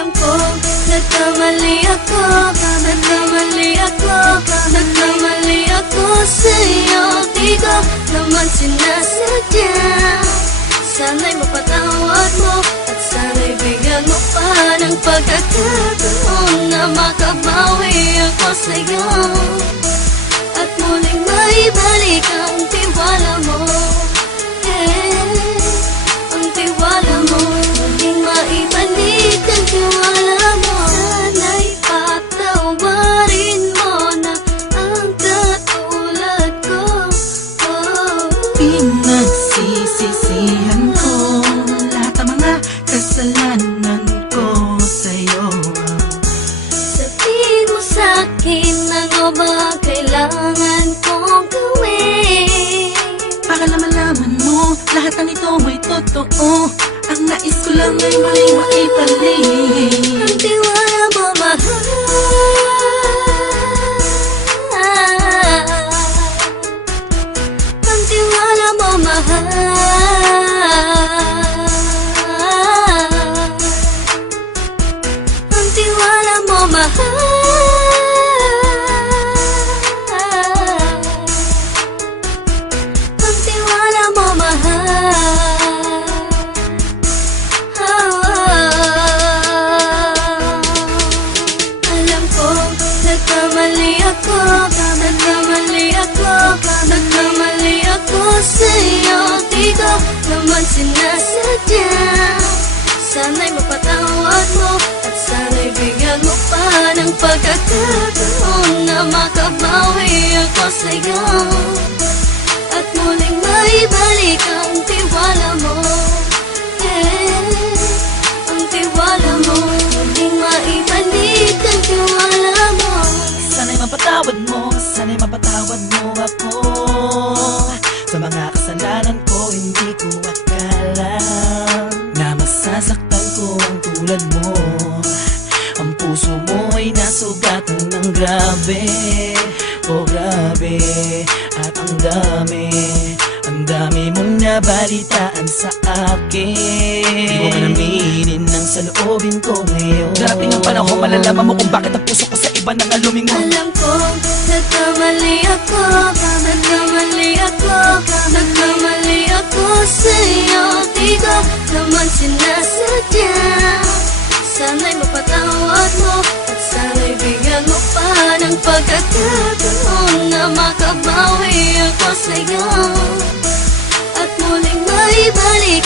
Alam ko, nagkamali ako, nagkamali ako, nagkamali ako sa'yo. Di ko naman sinasadya. Sana'y mapatawad mo at sana'y bigyan mo pa ng pagkakataon na makabawi ako sa'yo at muling maibalik ang tiwala mo. Ang tiwala mo, muling maibalik ang tiwala mo. Sana'y patawarin mo na ang katulad ko. Pinagsisisihan ko lahat ng mga kasalanan ko sa'yo. Sabihin mo sa'kin ano ba kailangan kong gawin Para malaman mo lahat ng ito ay totoo. Ang nais ko lang ay muling maibalik ang tiwala mo, mahal. Ang tiwala mo, mahal. Ang tiwala mo, mahal. Ang tiwala mo, mahal. Alam ko, nagkamali ako, nagkamali ako, nagkamali ako sa'yo. Di ko naman sinasadya. Sana'y mapatawad mo at sana'y bigyan mo pa ng pagkakataon na makabawi ako sa'yo at muling maibalik ang tiwala mo. Ang tiwala mo, muling maibalik ang tiwala mo. Sana'y mapatawad mo, sana'y mapatawad mo ako sa mga kasalanan ko. Hindi ko akala na masasaktan ko ang tulad mo. Ang puso mo ay nasugatan ng grabe, oh grabe. At ang dami mong nabalitaan sa akin. Di mo man aminin ang saloobin ko ngayon. Darating ang panahon, malalaman mo kung bakit ang puso ko sa iba nang alumingon. Alam ko, nagkamali ako, nagkamali ako, nagkamali ako sa'yo. Di ko naman sinasadya. Sana'y mapatawad mo at sana'y bigyan mo pa ng pagkakataon na makabawi ako sa'yo at muling maibalik